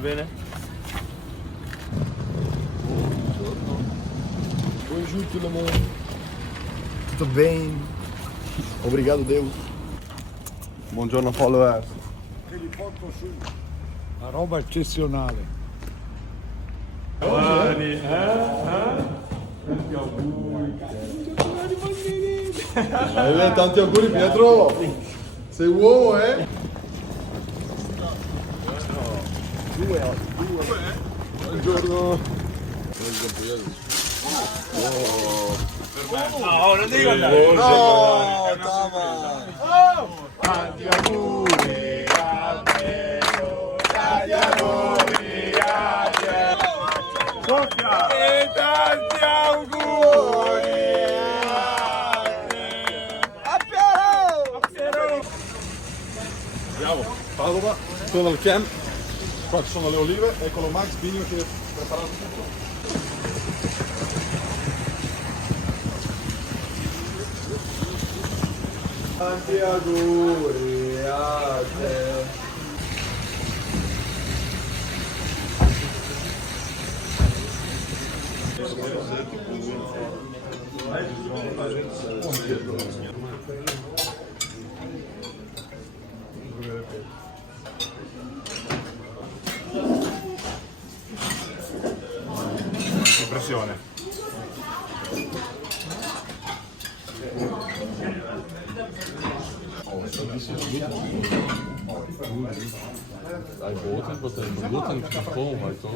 Tutto bene? Buongiorno tout le monde. Tutto bene? Obrigado Deus. Buongiorno followers. Una roba eccezionale. Buoni, Tanti auguri Pietro. Sei uomo, eh? Buongiorno. No, non devi guardare. No, Tama. Tanti auguri a te. Tanti auguri a te. Soffia. E tanti auguri a te. Andiamo. Padova, sono al camp. Qua ci sono le olive. Eccolo Max, Binio che ha preparato tutto. Tanti auguri a te. Pressione. Hij boten, wat hij bedoelt en het gewoon, maar toch?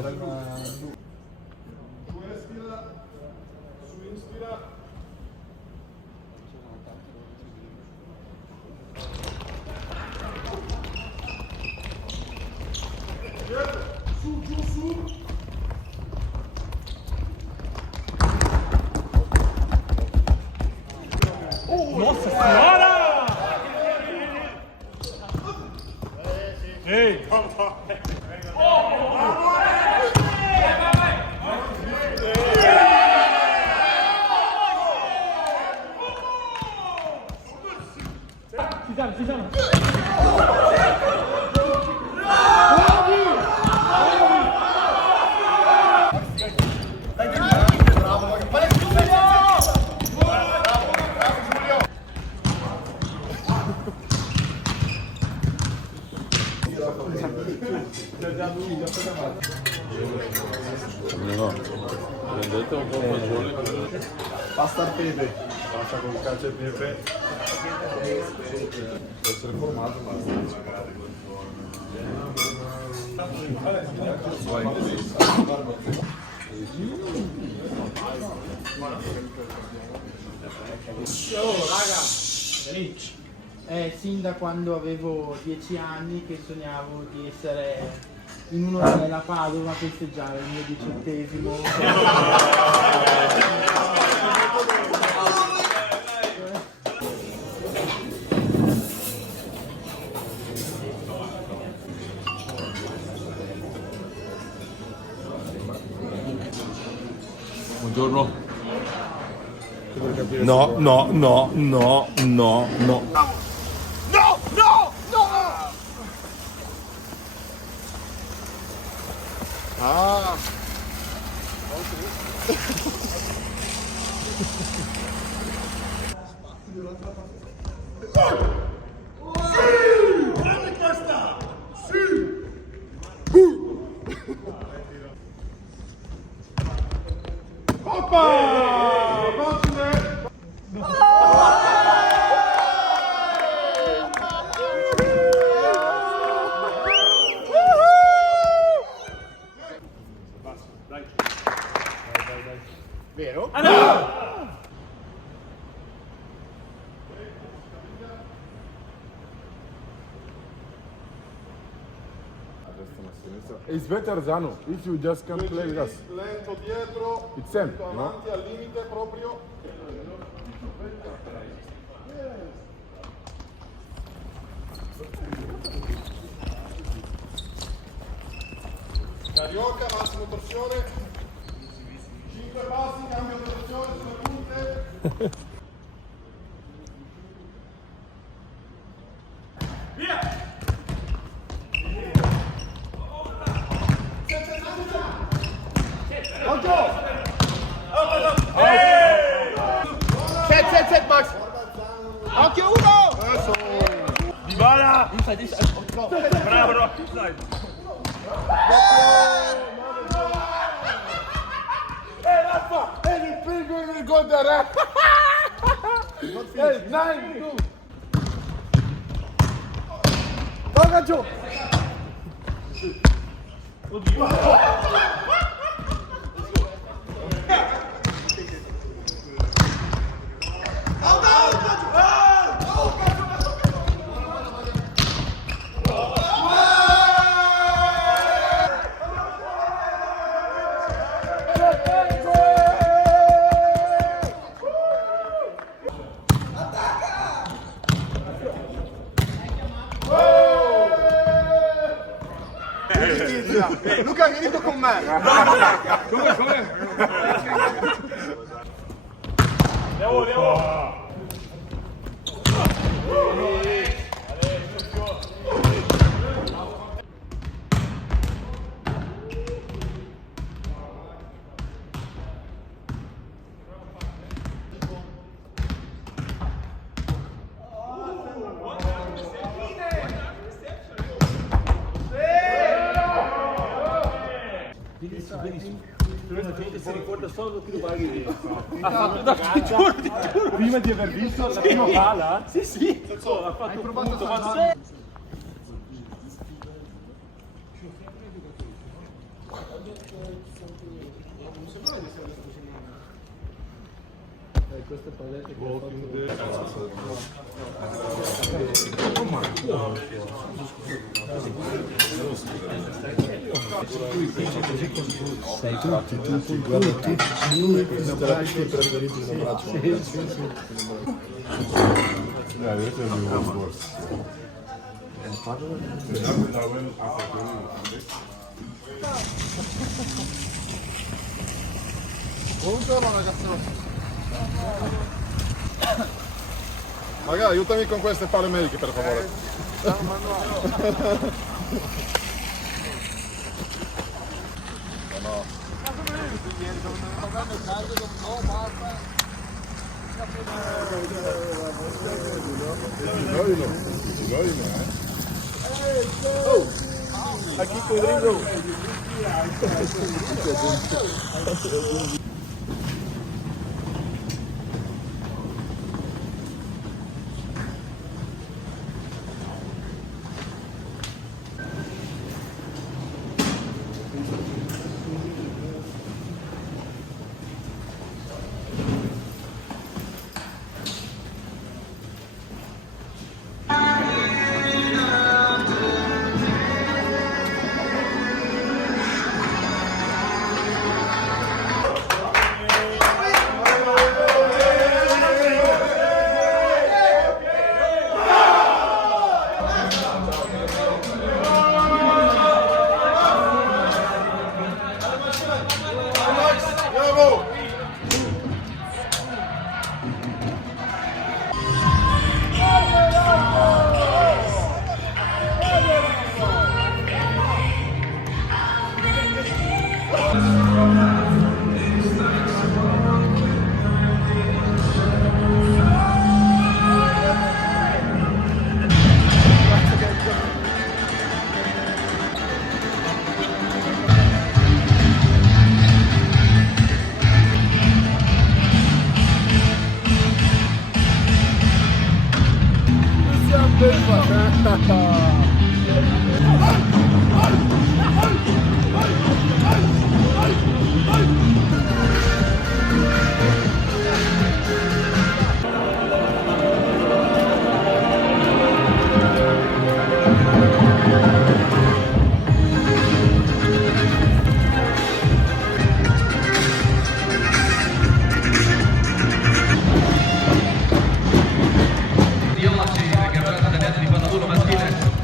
Nossa senhora! Ei! No, prendete un po' maggiore. Pasta al pepe. Pasta con cacio e pepe. Può essere formato, ma Rich, è sin da quando avevo 10 anni che sognavo di essere in un hotel a Padova a festeggiare il mio 18°. Buongiorno. No, no, no, no, no, no. Ah! Vero? It's better Zano if you just can play with us. Lento dietro. It's Sam, lento no? avanti al limite proprio. Carioca, massimo torsione. 5 passi, cambio direzione sulle punte. Set, Max! Occhio uno! Dybala! Bravo, Rocco, dai! Ele pegou e me contará. Hey, 9-2. Toca, Joe. Luca, vieni tu con me! Andiamo! Prima di aver visto la prima pala? Sì, sì. Ha fatto un punto, ma Tutti, guarda, lui in abbraccio è preferito in abbraccio. questo è il mio corso. Buongiorno ragazzi. Magari aiutami con queste palle mediche per favore. Aqui com o Rodrigo.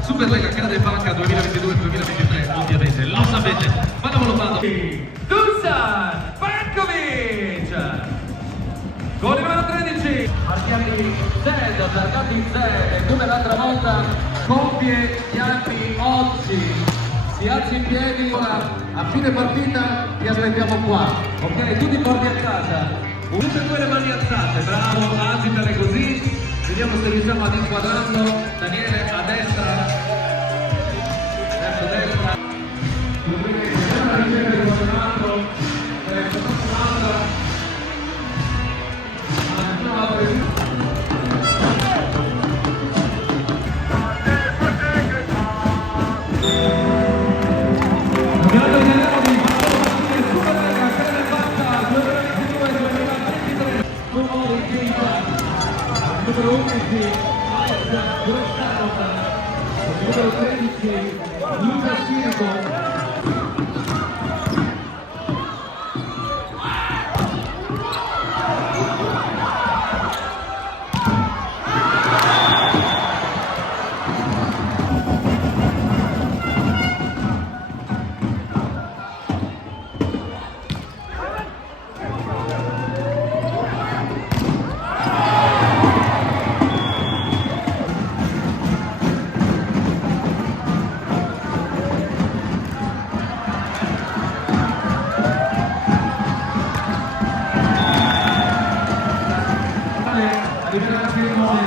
Superlega Cade Banca 2022-2023, ovviamente lo sapete, pallavolo palla. Dusan Bankovic con il numero 13 marchiati Zed, allargati Zed, e come l'altra volta compie gli anni oggi si alzi in piedi, ora a fine partita ti aspettiamo qua, ok? Tu ti porti a casa, tutte e due le mani alzate, bravo, agitale così, vediamo se riusciamo ad inquadrarlo, Daniele a destra, verso destra, numero 11 numero 13 Luca Sirico. Arriverà il nome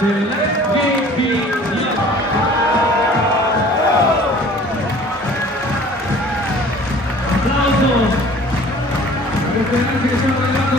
dell'MVP. Applauso per questi che stiamo arrivando.